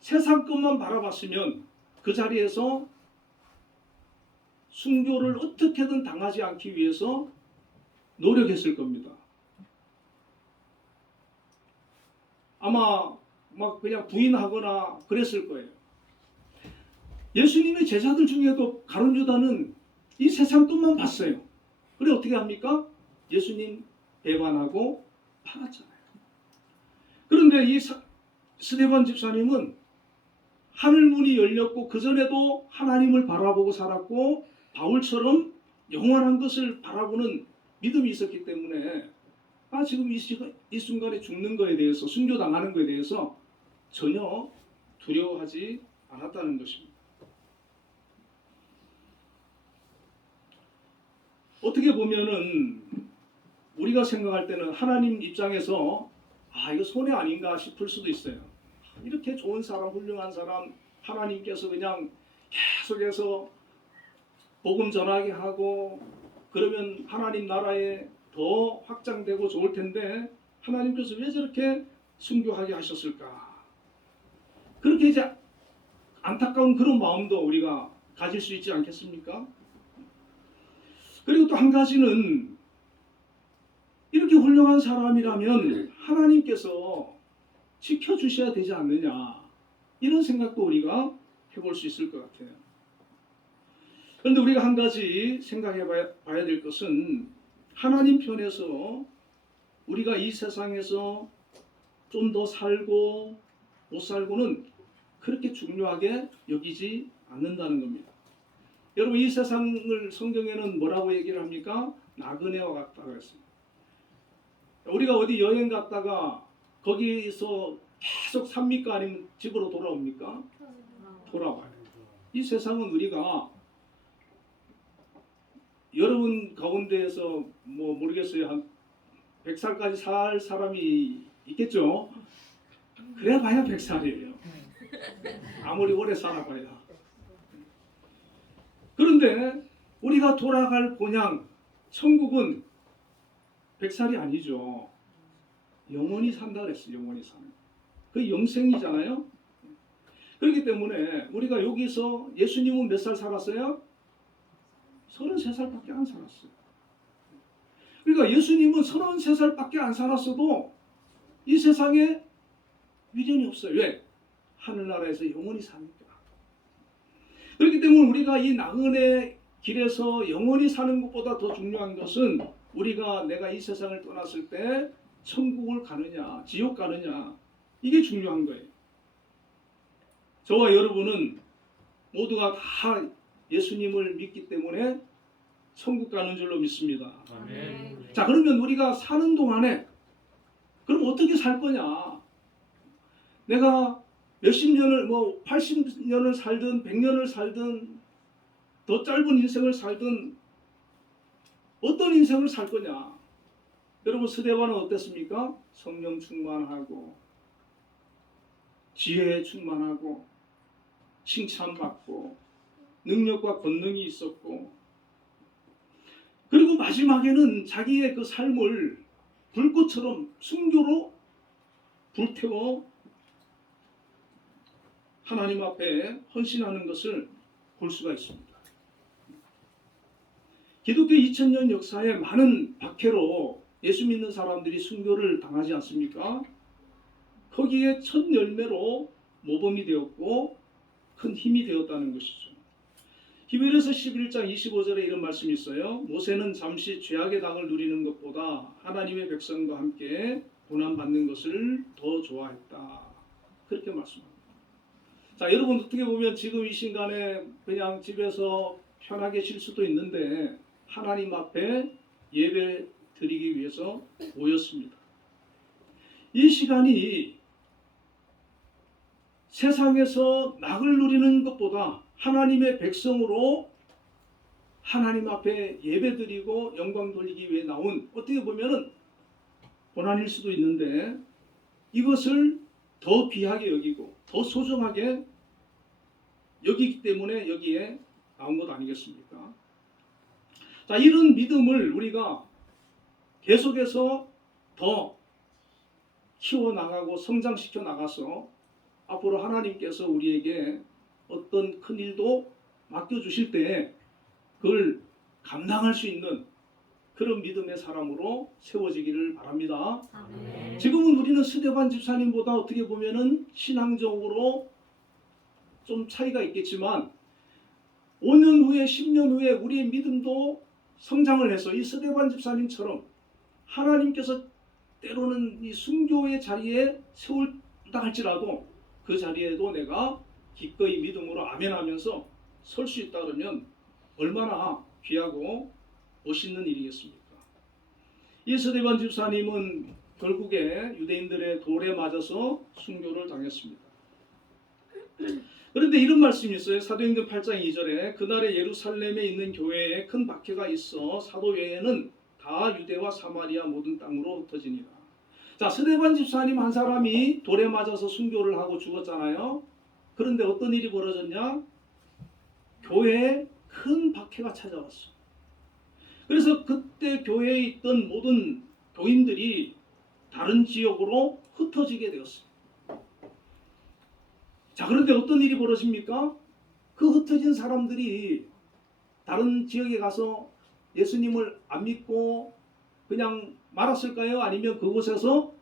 세상 것만 바라봤으면 그 자리에서 순교를 어떻게든 당하지 않기 위해서 노력했을 겁니다. 아마 막 그냥 부인하거나 그랬을 거예요. 예수님의 제자들 중에도 가룟 유다는 이 세상 것만 봤어요. 그래 어떻게 합니까? 예수님 배반하고 팔았잖아요. 그런데 이 스데반 집사님은 하늘문이 열렸고 그전에도 하나님을 바라보고 살았고 바울처럼 영원한 것을 바라보는 믿음이 있었기 때문에 지금 이 순간에 죽는 거에 대해서 순교당하는 거에 대해서 전혀 두려워하지 않았다는 것입니다. 어떻게 보면은 우리가 생각할 때는 하나님 입장에서 이거 손해 아닌가 싶을 수도 있어요. 이렇게 좋은 사람, 훌륭한 사람 하나님께서 그냥 계속해서 복음 전하게 하고 그러면 하나님 나라에 더 확장되고 좋을 텐데 하나님께서 왜 저렇게 순교하게 하셨을까? 그렇게 이제 안타까운 그런 마음도 우리가 가질 수 있지 않겠습니까? 그리고 또 한 가지는 이렇게 훌륭한 사람이라면 하나님께서 지켜주셔야 되지 않느냐 이런 생각도 우리가 해볼 수 있을 것 같아요. 그런데 우리가 한 가지 생각해 봐야 될 것은 하나님 편에서 우리가 이 세상에서 좀 더 살고 못 살고는 그렇게 중요하게 여기지 않는다는 겁니다. 여러분 이 세상을 성경에는 뭐라고 얘기를 합니까? 나그네와 같다고 했습니다. 우리가 어디 여행 갔다가 거기서 계속 삽니까? 아니면 집으로 돌아옵니까? 돌아와요. 이 세상은 우리가 여러분 가운데에서 뭐 모르겠어요. 한 100살까지 살 사람이 있겠죠? 그래 봐야 100살이에요. 아무리 오래 살아봐야. 그런데 우리가 돌아갈 본향 천국은 100살이 아니죠. 영원히 산다 그랬어요. 영원히 사는. 그 영생이잖아요. 그렇기 때문에 우리가 여기서 예수님은 몇 살 살았어요? 33살밖에 안 살았어요. 그러니까 예수님은 33살밖에 안 살았어도 이 세상에 미련이 없어요. 왜? 하늘나라에서 영원히 사니까. 그렇기 때문에 우리가 이 나그네 길에서 영원히 사는 것보다 더 중요한 것은 우리가 내가 이 세상을 떠났을 때 천국을 가느냐 지옥 가느냐 이게 중요한 거예요. 저와 여러분은 모두가 다 예수님을 믿기 때문에 천국 가는 줄로 믿습니다. 아멘. 자, 그러면 우리가 사는 동안에 그럼 어떻게 살 거냐? 내가 몇십 년을 80년을 살든 100년을 살든 더 짧은 인생을 살든 어떤 인생을 살 거냐? 여러분 스데반은 어땠습니까? 성령 충만하고 지혜에 충만하고 칭찬받고 능력과 권능이 있었고 그리고 마지막에는 자기의 그 삶을 불꽃처럼 순교로 불태워 하나님 앞에 헌신하는 것을 볼 수가 있습니다. 기독교 2000년 역사에 많은 박해로 예수 믿는 사람들이 순교를 당하지 않습니까? 거기에 첫 열매로 모범이 되었고 큰 힘이 되었다는 것이죠. 히브리서 11장 25절에 이런 말씀이 있어요. 모세는 잠시 죄악의 당을 누리는 것보다 하나님의 백성과 함께 고난받는 것을 더 좋아했다. 그렇게 말씀합니다. 자, 여러분 어떻게 보면 지금 이 순간에 그냥 집에서 편하게 쉴 수도 있는데 하나님 앞에 예배 드리기 위해서 모였습니다. 이 시간이 세상에서 낙을 누리는 것보다 하나님의 백성으로 하나님 앞에 예배드리고 영광 돌리기 위해 나온 어떻게 보면은 고난일 수도 있는데 이것을 더 귀하게 여기고 더 소중하게 여기기 때문에 여기에 나온 것 아니겠습니까? 자, 이런 믿음을 우리가 계속해서 더 키워나가고 성장시켜 나가서 앞으로 하나님께서 우리에게 어떤 큰 일도 맡겨주실 때 그걸 감당할 수 있는 그런 믿음의 사람으로 세워지기를 바랍니다. 아멘. 지금은 우리는 스데반 집사님보다 어떻게 보면은 신앙적으로 좀 차이가 있겠지만 5년 후에 10년 후에 우리의 믿음도 성장을 해서 이 스데반 집사님처럼 하나님께서 때로는 이 순교의 자리에 세울다 할지라도 그 자리에도 내가 기꺼이 믿음으로 아멘하면서 설 수 있다 그러면 얼마나 귀하고 멋있는 일이겠습니까? 이 스데반 집사님은 결국에 유대인들의 돌에 맞아서 순교를 당했습니다. 그런데 이런 말씀이 있어요. 사도행전 8장 2절에 그날에 예루살렘에 있는 교회에 큰 박해가 있어 사도 외에는 다 유대와 사마리아 모든 땅으로 흩어지니라. 자, 스데반 집사님 한 사람이 돌에 맞아서 순교를 하고 죽었잖아요. 그런데 어떤 일이 벌어졌냐? 교회에 큰 박해가 찾아왔어. 그래서 그때 교회에 있던 모든 교인들이 다른 지역으로 흩어지게 되었어요. 자, 그런데 어떤 일이 벌어집니까? 그 흩어진 사람들이 다른 지역에 가서 예수님을 안 믿고 그냥 말았을까요? 아니면 그곳에서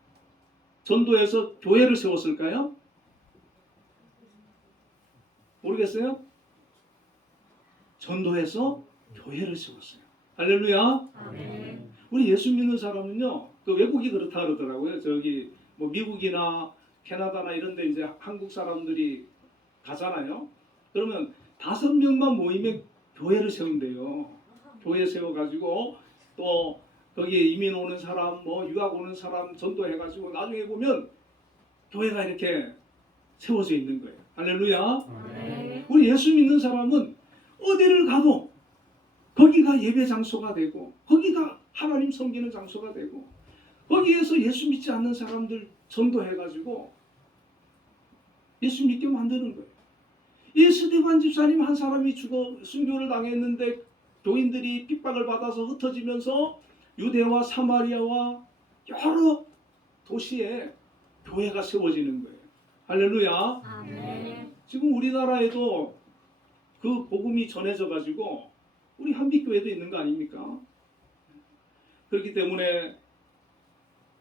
전도해서 교회를 세웠을까요? 모르겠어요? 전도해서 교회를 세웠어요. 할렐루야. 아멘. 우리 예수 믿는 사람은요, 그 외국이 그렇다 그러더라고요. 저기 뭐 미국이나 캐나다나 이런 데 이제 한국 사람들이 가잖아요. 그러면 5명만 모이면 교회를 세운대요. 교회 세워가지고 또 거기에 이민 오는 사람, 뭐 유학 오는 사람 전도해가지고 나중에 보면 교회가 이렇게 세워져 있는 거예요. 할렐루야. 아멘. 우리 예수 믿는 사람은 어디를 가도 거기가 예배 장소가 되고 거기가 하나님 섬기는 장소가 되고 거기에서 예수 믿지 않는 사람들 전도해가지고 예수 믿게 만드는 거예요. 이 스데반 집사님 한 사람이 죽어 순교를 당했는데 교인들이 핍박을 받아서 흩어지면서 유대와 사마리아와 여러 도시에 교회가 세워지는 거예요. 할렐루야. 아멘. 지금 우리나라에도 그 복음이 전해져 가지고 우리 한빛교회도 있는 거 아닙니까? 그렇기 때문에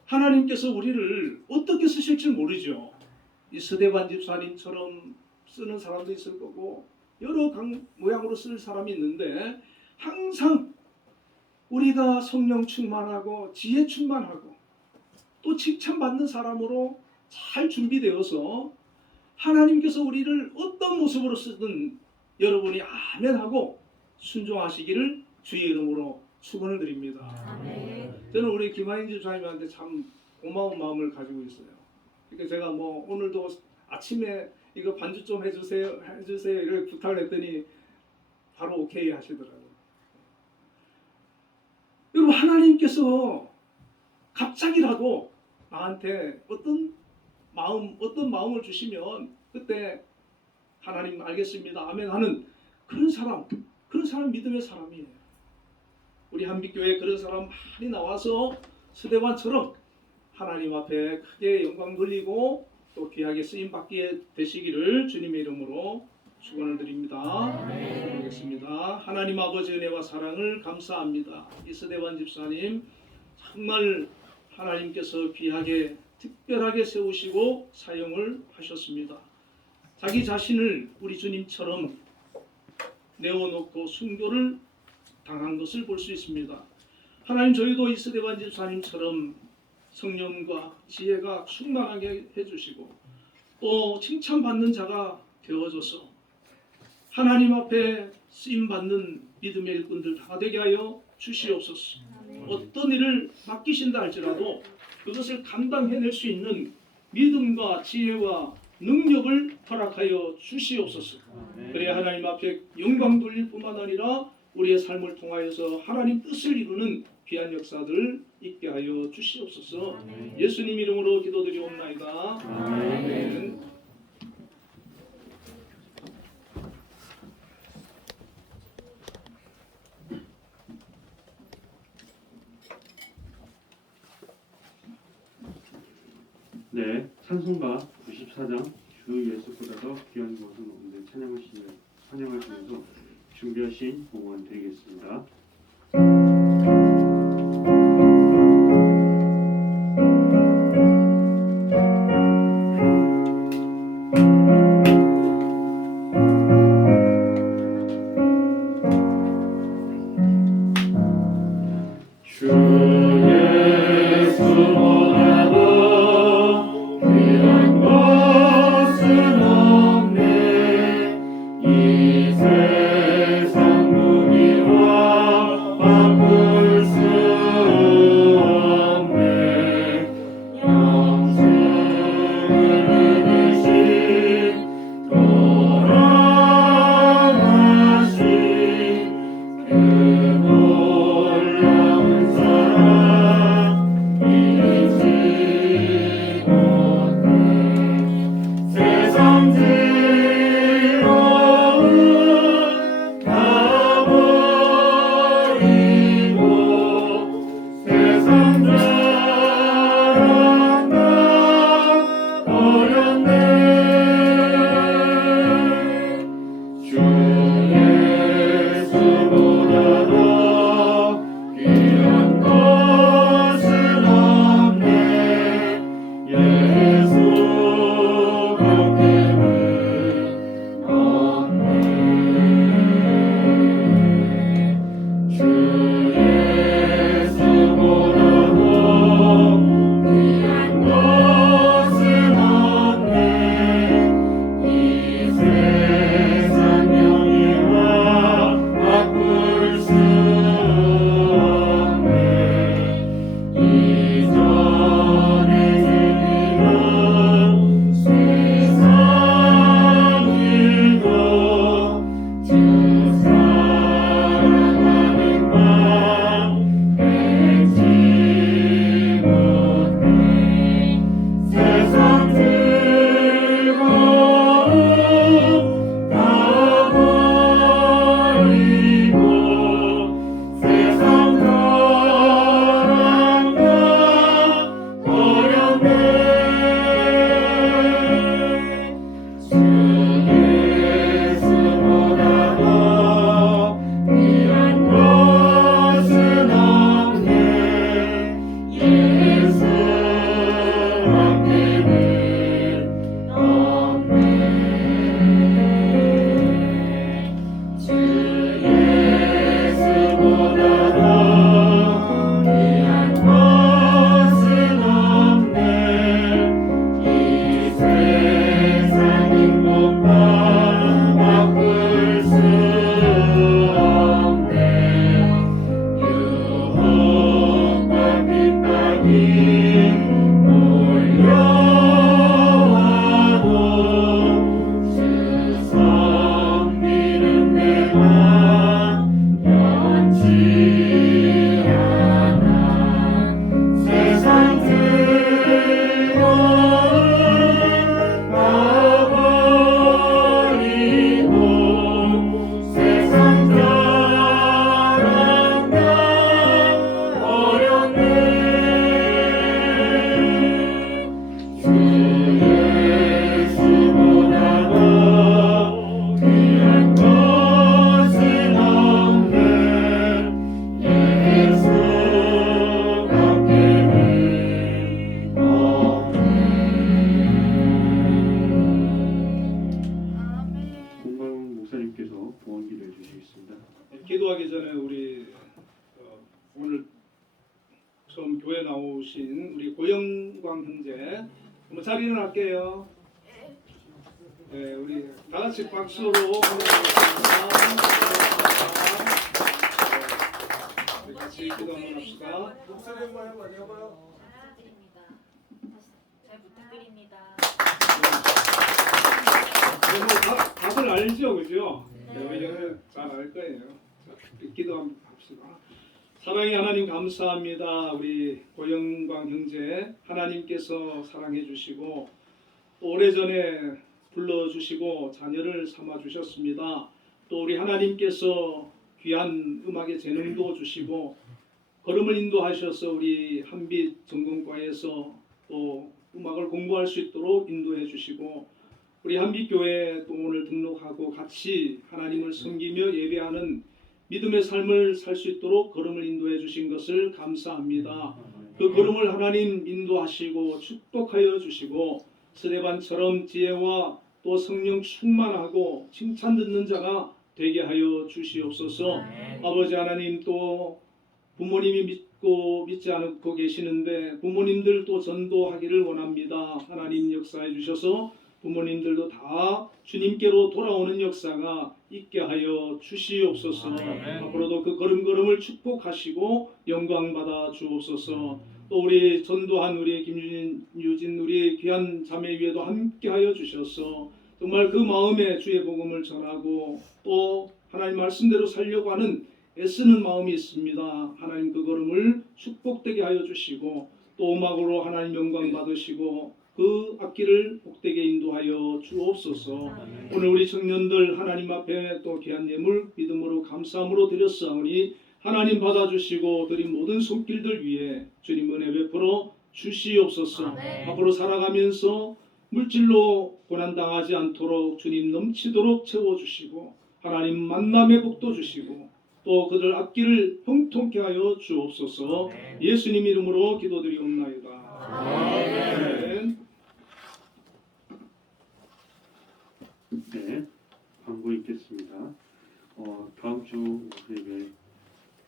하나님께서 우리를 어떻게 쓰실지 모르죠. 이 스데반 집사님처럼 쓰는 사람도 있을 거고 여러 모양으로 쓸 사람이 있는데 항상 우리가 성령 충만하고 지혜 충만하고 또 칭찬받는 사람으로 잘 준비되어서 하나님께서 우리를 어떤 모습으로 쓰든 여러분이 아멘하고 순종하시기를 주의 이름으로 축원을 드립니다. 아멘. 저는 우리 김하인 집사님한테 참 고마운 마음을 가지고 있어요. 그러니까 제가 뭐 오늘도 아침에 이거 반주 좀 해주세요 이렇게 부탁을 했더니 바로 오케이 하시더라고요. 여러분 하나님께서 갑자기라도 나한테 어떤 마음을 주시면 그때 하나님 알겠습니다 아멘 하는 그런 사람 믿음의 사람이에요. 우리 한빛교회 그런 사람 많이 나와서 스데반처럼 하나님 앞에 크게 영광 돌리고 또 귀하게 쓰임 받게 되시기를 주님의 이름으로 축원을 드립니다. 알겠습니다. 하나님 아버지 은혜와 사랑을 감사합니다. 이스대반 집사님 정말 하나님께서 귀하게 특별하게 세우시고 사용을 하셨습니다. 자기 자신을 우리 주님처럼 내어놓고 순교를 당한 것을 볼 수 있습니다. 하나님 저희도 이스대반 집사님처럼 성령과 지혜가 충만하게 해주시고 또 칭찬받는 자가 되어져서 하나님 앞에 쓰임받는 믿음의 일꾼들 다 되게 하여 주시옵소서. 어떤 일을 맡기신다 할지라도 그것을 감당해낼 수 있는 믿음과 지혜와 능력을 허락하여 주시옵소서. 그래야 하나님 앞에 영광 돌릴 뿐만 아니라 우리의 삶을 통하여서 하나님 뜻을 이루는 귀한 역사들 있게 하여 주시옵소서. 예수님 이름으로 기도드리옵나이다. 아멘. 네, 찬송가 94장 주 예수보다 더 귀한 것은 없는 찬양하시면서 준비하신 봉헌 드리겠습니다. 주 예수보다 더 귀한 것은 없네. 이 세상 무기와 기도하기 전에 우리 오늘 처음 교회 나오신 우리 고영광 형제 한번 자리 일어날게요. 네, 우리 다 같이 박수로 우리 같이 기도 한번 합시다. 목소리 한번 해봐요. 잘 부탁드립니다. 네, 뭐 다들 알죠, 그죠? 네, 잘 알 거예요. 자, 우리 기도 한번 합시다. 사랑의 하나님 감사합니다. 우리 고영광 형제 하나님께서 사랑해 주시고 또 오래전에 불러주시고 자녀를 삼아 주셨습니다. 또 우리 하나님께서 귀한 음악의 재능도 주시고 걸음을 인도하셔서 우리 한빛 전공과에서 또 음악을 공부할 수 있도록 인도해 주시고 우리 한빛교회 또 오늘 등록하고 같이 하나님을 섬기며 예배하는 믿음의 삶을 살 수 있도록 걸음을 인도해 주신 것을 감사합니다. 그 걸음을 하나님 인도하시고 축복하여 주시고 스데반처럼 지혜와 또 성령 충만하고 칭찬 듣는 자가 되게 하여 주시옵소서. 아버지 하나님 또 부모님이 믿지 않고 계시는데 부모님들 또 전도하기를 원합니다. 하나님 역사해 주셔서 부모님들도 다 주님께로 돌아오는 역사가 있게 하여 주시옵소서. 앞으로도 그 걸음걸음을 축복하시고 영광 받아 주옵소서. 또 우리 전도한 우리 김유진 우리 귀한 자매 위에도 함께 하여 주셔서 정말 그 마음에 주의 복음을 전하고 또 하나님 말씀대로 살려고 하는 애쓰는 마음이 있습니다. 하나님 그 걸음을 축복되게 하여 주시고 또 음악으로 하나님 영광 받으시고 그 악기를 복되게 인도하여 주옵소서. 오늘 우리 청년들 하나님 앞에 또 귀한 예물 믿음으로 감사함으로 드렸사오니 하나님 받아주시고 드린 모든 손길들 위해 주님 은혜 베풀어 주시옵소서. 앞으로 살아가면서 물질로 고난당하지 않도록 주님 넘치도록 채워주시고 하나님 만남의 복도 주시고 또 그들 앞길을 형통케 하여 주옵소서. 예수님 이름으로 기도드리옵나이다. 아멘. 네, 광고 있겠습니다. 다음 주 예배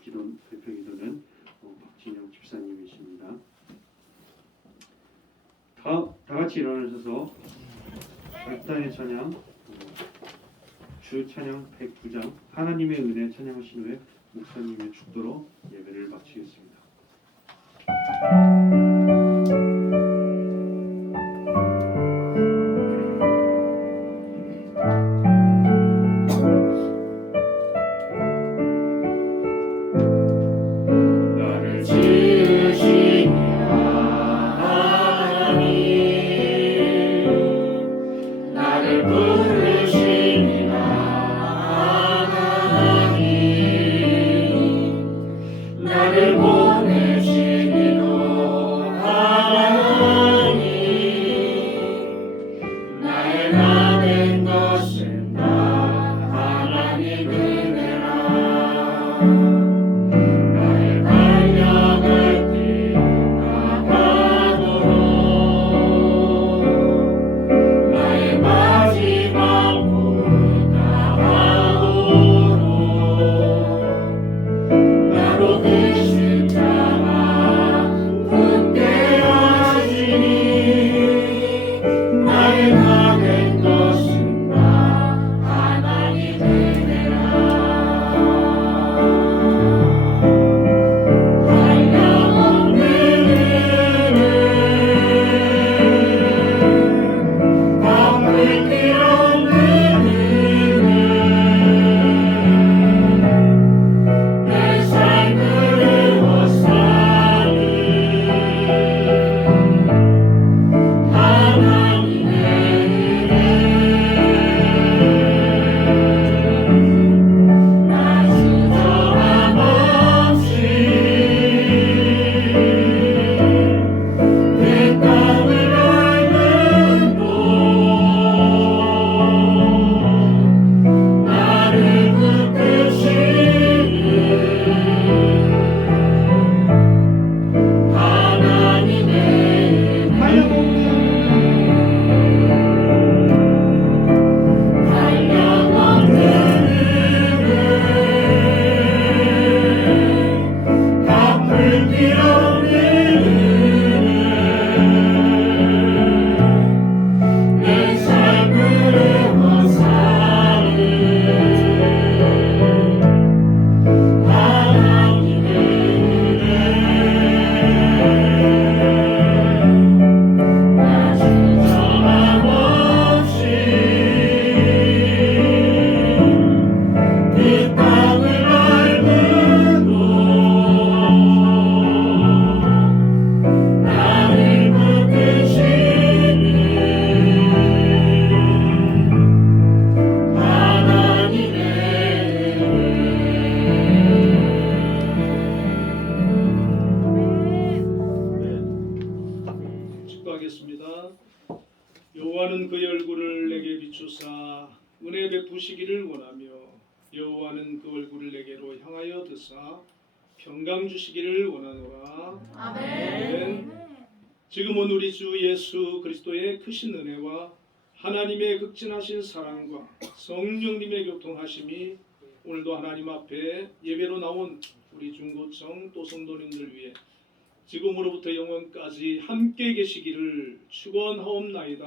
기도 대표 기도는 박진영 집사님이십니다. 다 같이 일어나셔서 별단의 찬양, 주 찬양 109장 하나님의 은혜 찬양하신 후에 목사님의 축도로 예배를 마치겠습니다. 나를 보내시니도 하나님 축도하겠습니다. 여호와는 그의 얼굴을 내게 비추사 은혜 베푸시기를 원하며 여호와는 그 얼굴을 내게로 향하여 드사 평강 주시기를 원하노라. 아멘. 지금은 우리 주 예수 그리스도의 크신 은혜와 하나님의 극진하신 사랑과 성령님의 교통하심이 오늘도 하나님 앞에 예배로 나온 우리 중고청 또 성도님들 위해 지금으로부터 영원까지 함께 계시기를 축원하옵나이다.